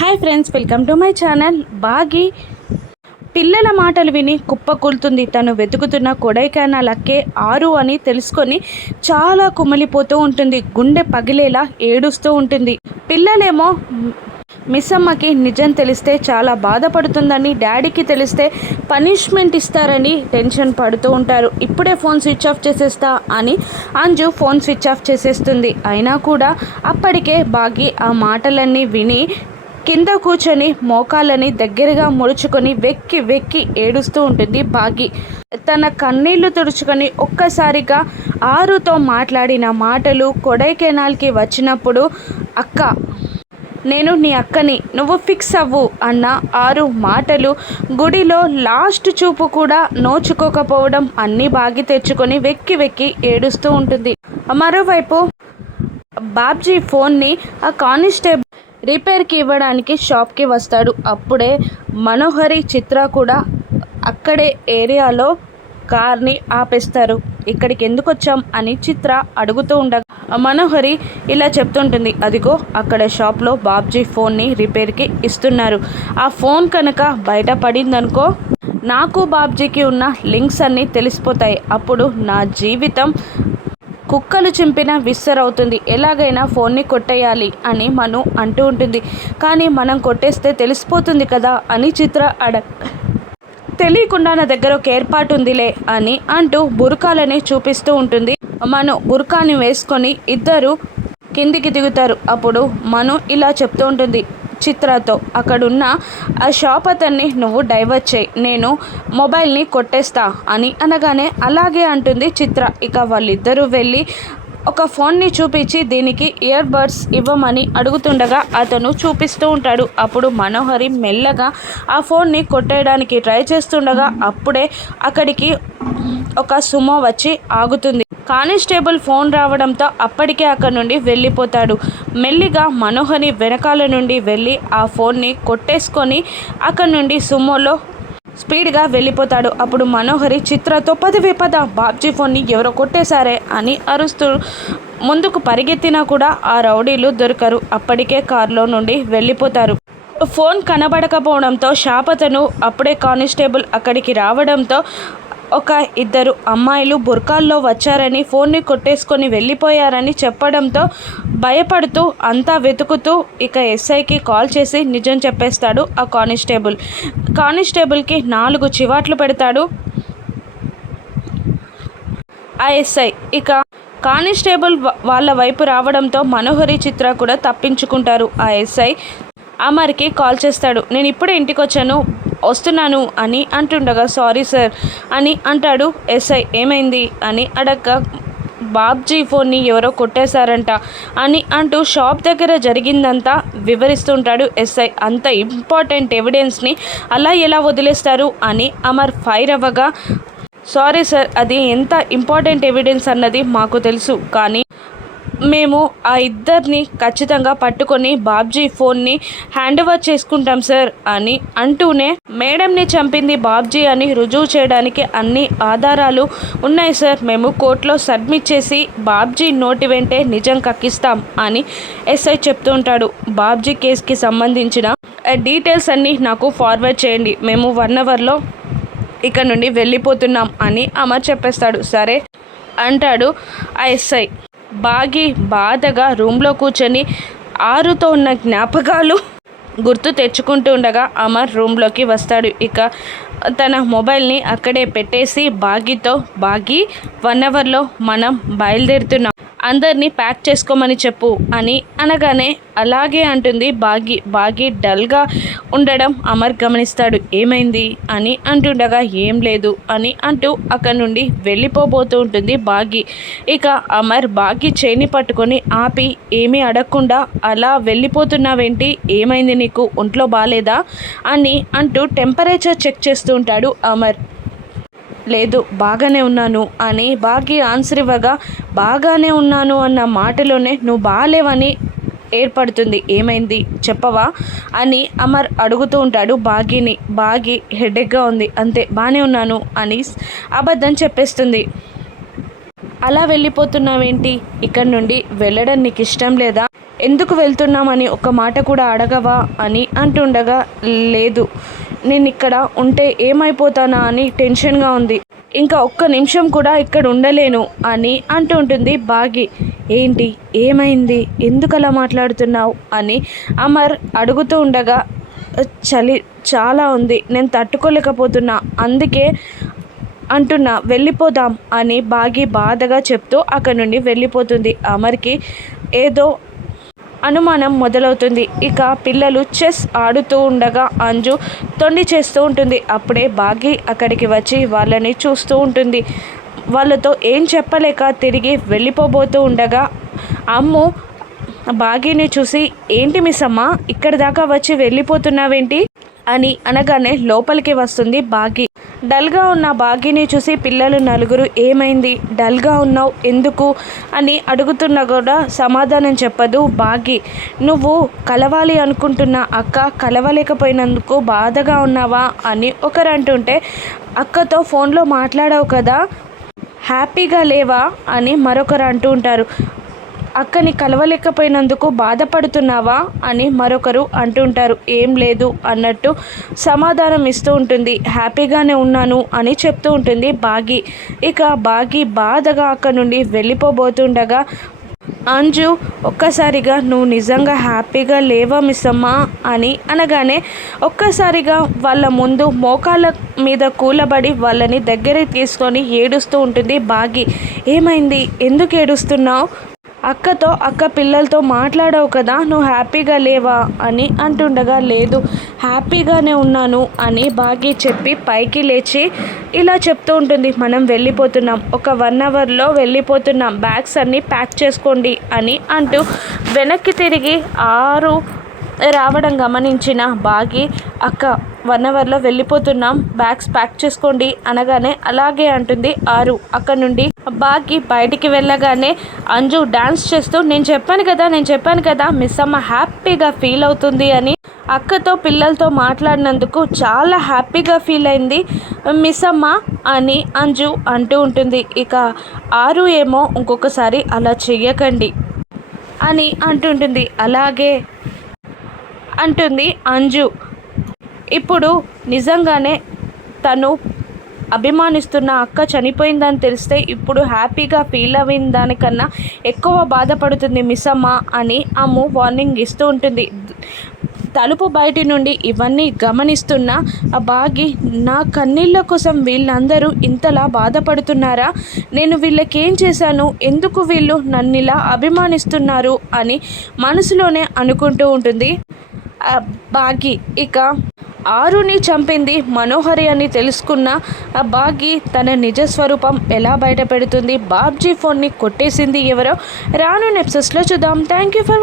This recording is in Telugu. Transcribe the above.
Hi friends welcome to my channel. బాగి పిల్లల మాటలు విని కుప్పకూలుతుంది. తను వెతుకుతున్న కొడైకెనాల్ అక్కే ఆరు అని తెలుసుకొని చాలా కుమిలిపోతూ ఉంటుంది. గుండె పగిలేలా ఏడుస్తూ ఉంటుంది. పిల్లలేమో మిస్ అమ్మకి నిజం తెలిస్తే చాలా బాధపడుతుందని డాడీకి తెలిస్తే పనిష్మెంట్ ఇస్తారని టెన్షన్ పడుతూ ఉంటారు. ఇప్పుడే ఫోన్ స్విచ్ ఆఫ్ చేసేస్తా అని అంజు ఫోన్ స్విచ్ ఆఫ్ చేసేస్తుంది. అయినా కూడా అప్పటికే బాగి ఆ మాటలన్నీ విని కింద కూర్చొని మోకాళ్ళని దగ్గరగా ముడుచుకొని వెక్కి వెక్కి ఏడుస్తూ ఉంటుంది బాగి. తన కన్నీళ్ళు తుడుచుకొని ఒక్కసారిగా ఆరుతో మాట్లాడిన మాటలు కొడైకెనాల్కి వచ్చినప్పుడు అక్క నేను నీ అక్కని నువ్వు ఫిక్స్ అవ్వు అన్న ఆరు మాటలు గుడిలో లాస్ట్ చూపు కూడా నోచుకోకపోవడం అన్నీ బాగి తెచ్చుకొని వెక్కి వెక్కి ఏడుస్తూ ఉంటుంది. మరోవైపు బాబ్జీ ఫోన్ని ఆ కానిస్టేబుల్ రిపేర్కి ఇవ్వడానికి షాప్కి వస్తాడు. అప్పుడే మనోహరి చిత్ర కూడా అక్కడే ఏరియాలో కార్ని ఆపేస్తారు. ఇక్కడికి ఎందుకు వచ్చాం? అని చిత్ర అడుగుతూ ఉండగా మనోహరి ఇలా చెప్తుంటుంది. అదిగో అక్కడ షాప్లో బాబ్జీ ఫోన్ని రిపేర్కి ఇస్తున్నారు. ఆ ఫోన్ కనుక బయటపడిందనుకో నాకు బాబ్జీకి ఉన్న లింక్స్ అన్నీ తెలిసిపోతాయి. అప్పుడు నా జీవితం కుక్కలు చింపిన విస్సరవుతుంది. ఎలాగైనా ఫోన్ని కొట్టేయాలి అని మను అంటూ ఉంటుంది. కానీ మనం కొట్టేస్తే తెలిసిపోతుంది కదా అని చిత్ర అడ తెలియకుండా నా దగ్గర ఒక ఏర్పాటు ఉందిలే అని అంటూ బురకాలని చూపిస్తూ ఉంటుంది. మను బురకాని వేసుకొని ఇద్దరు కిందికి దిగుతారు. అప్పుడు మను ఇలా చెప్తూ ఉంటుంది. చిత్రతో. అక్కడున్న ఆ షాప్ అతన్ని నువ్వు డైవర్ట్ చేయి. నేను మొబైల్ని కొట్టేస్తా అని అనగానే అలాగే అంటుంది చిత్ర. ఇక వాళ్ళిద్దరూ వెళ్ళి ఒక ఫోన్ని చూపించి దీనికి ఇయర్ బడ్స్ ఇవ్వమని అడుగుతుండగా అతను చూపిస్తూ ఉంటాడు. అప్పుడు మనోహరి మెల్లగా ఆ ఫోన్ని కొట్టేయడానికి ట్రై చేస్తుండగా అప్పుడే అక్కడికి ఒక సుమో వచ్చి ఆగుతుంది. కానిస్టేబుల్ ఫోన్ రావడంతో అప్పటికే అక్కడి నుండి వెళ్ళిపోతాడు. మెల్లిగా మనోహరి వెనకాల నుండి వెళ్ళి ఆ ఫోన్ని కొట్టేసుకొని అక్కడి నుండి సుమోలో స్పీడ్గా వెళ్ళిపోతాడు. అప్పుడు మనోహరి చిత్రతో పదవే పద బాబ్జీ ఫోన్ని ఎవరో కొట్టేశారే అని అరుస్తూ ముందుకు పరిగెత్తినా కూడా ఆ రౌడీలు దొరకరు. అప్పటికే కారులో నుండి వెళ్ళిపోతారు. ఫోన్ కనబడకపోవడంతో షాపతను అప్పుడే కానిస్టేబుల్ అక్కడికి రావడంతో ఒక ఇద్దరు అమ్మాయిలు బుర్కాల్లో వచ్చారని ఫోన్ని కొట్టేసుకొని వెళ్ళిపోయారని చెప్పడంతో భయపడుతూ అంతా వెతుకుతూ ఇక ఎస్ఐకి కాల్ చేసి నిజం చెప్పేస్తాడు ఆ కానిస్టేబుల్. కానిస్టేబుల్కి నాలుగు చివాట్లు పెడతాడు ఆ ఎస్ఐ. ఇక కానిస్టేబుల్ వాళ్ళ వైపు రావడంతో మనోహరి చిత్ర కూడా తప్పించుకుంటారు ఆ ఎస్ఐ. అమర్కి కాల్ చేస్తాడు నేను ఇప్పుడే ఇంటికి వచ్చాను వస్తున్నాను అని అంటుండగా సారీ సార్ అని అంటాడు. ఎస్ఐ ఏమైంది? అని అడగ బాబ్జీ ఫోన్ని ఎవరో కొట్టేశారంట అని అంటూ షాప్ దగ్గర జరిగిందంతా వివరిస్తుంటాడు ఎస్ఐ. అంత ఇంపార్టెంట్ ఎవిడెన్స్ని అలా ఎలా వదిలేస్తారు? అని అమర్ ఫైర్ అవ్వగా సారీ సార్ అది ఎంత ఇంపార్టెంట్ ఎవిడెన్స్ అన్నది మాకు తెలుసు కానీ మేము ఆ ఇద్దరిని ఖచ్చితంగా పట్టుకొని బాబ్జీ ఫోన్ని హ్యాండ్ ఓవర్ చేసుకుంటాం సార్ అని అంటూనే మేడంని చంపింది బాబ్జీ అని రుజువు చేయడానికి అన్ని ఆధారాలు ఉన్నాయి సార్. మేము కోర్టులో సబ్మిట్ చేసి బాబ్జీ నోటి వెంటే నిజం కక్కిస్తాం అని ఎస్ఐ చెప్తూ ఉంటాడు. బాబ్జీ కేసుకి సంబంధించిన డీటెయిల్స్ అన్నీ నాకు ఫార్వర్డ్ చేయండి. మేము వన్ అవర్లో ఇక్కడ నుండి వెళ్ళిపోతున్నాం అని అమర్ చెప్పేస్తాడు. సరే అంటాడు ఆ ఎస్ఐ. బాగి బాధగా రూమ్లో కూర్చొని ఆరుతో ఉన్న జ్ఞాపకాలు గుర్తు తెచ్చుకుంటూ ఉండగా అమర్ రూమ్లోకి వస్తాడు. ఇక తన మొబైల్ని అక్కడే పెట్టేసి బాగితో బాగి వన్ అవర్లో మనం బయలుదేరుతున్నాం. అందరినీ ప్యాక్ చేసుకోమని చెప్పు అని అనగానే అలాగే అంటుంది బాగి బాగి డల్గా ఉండడం అమర్ గమనిస్తాడు. ఏమైంది? అని అంటుండగా ఏం లేదు అని అంటూ అక్కడి నుండి వెళ్ళిపోబోతూ ఉంటుంది బాగి. ఇక అమర్ బాగి చేని పట్టుకొని ఆపి ఏమీ అడగకుండా అలా వెళ్ళిపోతున్నావేంటి? ఏమైంది నీకు? ఒంట్లో బాగాలేదా అని అంటూ టెంపరేచర్ చెక్ చేస్తూ ఉంటాడు అమర్. లేదు బాగానే ఉన్నాను అని బాగి ఆన్సర్ ఇవ్వగా బాగానే ఉన్నాను అన్న మాటలోనే నువ్వు బాగాలేవని ఏర్పడుతుంది. ఏమైంది? చెప్పవా? అని అమర్ అడుగుతూ ఉంటాడు బాగిని బాగి హెడేక్గా ఉంది. అంతే బాగానే ఉన్నాను అని అబద్ధం చెప్పేస్తుంది. అలా వెళ్ళిపోతున్నావేంటి? ఇక్కడ నుండి వెళ్ళడం నీకు ఇష్టం లేదా? ఎందుకు వెళ్తున్నామని ఒక మాట కూడా అడగవా? అని అంటుండగా లేదు. నేను ఇక్కడ ఉంటే ఏమైపోతానా అని టెన్షన్గా ఉంది. ఇంకా ఒక్క నిమిషం కూడా ఇక్కడ ఉండలేను అని అంటుంటుంది బాగి. ఏంటి? ఏమైంది? ఎందుకు అలా మాట్లాడుతున్నావు? అని అమర్ అడుగుతూ ఉండగా చలి చాలా ఉంది. నేను తట్టుకోలేకపోతున్నా. అందుకే అంటున్నా వెళ్ళిపోదాం అని బాగి బాధగా చెప్తూ అక్కడి నుండి వెళ్ళిపోతుంది. అమర్కి ఏదో అనుమానం మొదలవుతుంది. ఇక పిల్లలు చెస్ ఆడుతూ ఉండగా అంజు తొండి చేస్తూ ఉంటుంది. అప్పుడే బాగి అక్కడికి వచ్చి వాళ్ళని చూస్తూ ఉంటుంది. వాళ్ళతో ఏం చెప్పలేక తిరిగి వెళ్ళిపోబోతూ ఉండగా అమ్ము బాగీని చూసి ఏంటి మిస్ అమ్మ? ఇక్కడి దాకా వచ్చి వెళ్ళిపోతున్నావేంటి? అని అనగానే లోపలికి వస్తుంది బాగి. డల్గా ఉన్న బాగిని చూసి పిల్లలు నలుగురు ఏమైంది? డల్గా ఉన్నావు? ఎందుకు? అని అడుగుతున్నా కూడా సమాధానం చెప్పదు బాగి. నువ్వు కలవాలి అనుకుంటున్న అక్క కలవలేకపోయినందుకు బాధగా ఉన్నావా? అని ఒకరు అంటుంటే అక్కతో ఫోన్లో మాట్లాడావు కదా హ్యాపీగా లేవా? అని మరొకరు అంటూ ఉంటారు. అక్కని కలవలేకపోయినందుకు బాధపడుతున్నావా అని మరొకరు అంటుంటారు. ఏం లేదు అన్నట్టు సమాధానం ఇస్తూ ఉంటుంది. హ్యాపీగానే ఉన్నాను అని చెప్తూ ఉంటుంది బాగి. ఇక బాగి బాధగా అక్కడ నుండి వెళ్ళిపోబోతుండగా అంజు ఒక్కసారిగా నువ్వు నిజంగా హ్యాపీగా లేవా మిస్సమ్మా అని అనగానే ఒక్కసారిగా వాళ్ళ ముందు మోకాళ్ళ మీద కూలబడి వాళ్ళని దగ్గరికి తీసుకొని ఏడుస్తూ ఉంటుంది బాగి. ఏమైంది? ఎందుకు ఏడుస్తున్నావు? అక్కతో అక్క పిల్లలతో మాట్లాడావు కదా నువ్వు హ్యాపీగా లేవా అని అంటుండగా లేదు. హ్యాపీగానే ఉన్నాను అని బాగి చెప్పి పైకి లేచి ఇలా చెప్తూ ఉంటుంది. మనం వెళ్ళిపోతున్నాం. ఒక వన్ అవర్లో వెళ్ళిపోతున్నాం. బ్యాగ్స్ అన్నీ ప్యాక్ చేసుకోండి అని అంటూ వెనక్కి తిరిగి ఆరు రావడం గమనించిన బాగి అక్క వన్ అవర్లో వెళ్ళిపోతున్నాం. బ్యాగ్స్ ప్యాక్ చేసుకోండి అనగానే అలాగే అంటుంది ఆరు. అక్కడ నుండి బాగి బయటికి వెళ్ళగానే అంజు డాన్స్ చేస్తూ నేను చెప్పాను కదా నేను చెప్పాను కదా మిస్ అమ్మ హ్యాపీగా ఫీల్ అవుతుంది అని అక్కతో పిల్లలతో మాట్లాడినందుకు చాలా హ్యాపీగా ఫీల్ అయింది మిస్ అమ్మ అని అంజు అంటూ ఉంటుంది. ఇక ఆరు ఏమో ఇంకొకసారి అలా చెయ్యకండి అని అంటుంటుంది. అలాగే అంటుంది అంజు. ఇప్పుడు నిజంగానే తను అభిమానిస్తున్న అక్క చనిపోయిందని తెలిస్తే ఇప్పుడు హ్యాపీగా ఫీల్ అయిన దానికన్నా ఎక్కువ బాధపడుతుంది మిస్సమ్మ అని అమ్ము వార్నింగ్ ఇస్తూ ఉంటుంది. తలుపు బయటి నుండి ఇవన్నీ గమనిస్తున్న ఆ బాగి నా కన్నీళ్ళ కోసం వీళ్ళందరూ ఇంతలా బాధపడుతున్నారా? నేను వీళ్ళకి ఏం చేశాను? ఎందుకు వీళ్ళు నన్ను ఇలా అభిమానిస్తున్నారు? అని మనసులోనే అనుకుంటూ ఉంటుంది. బాగి ఇక ఆరుని చంపింది మనోహరి అని తెలుసుకున్న ఆ బాగి తన నిజ స్వరూపం ఎలా బయటపెడుతుంది? బాబ్జీ ఫోన్ని కొట్టేసింది ఎవరో? రాను నెప్సెస్లో చూద్దాం. Thank you for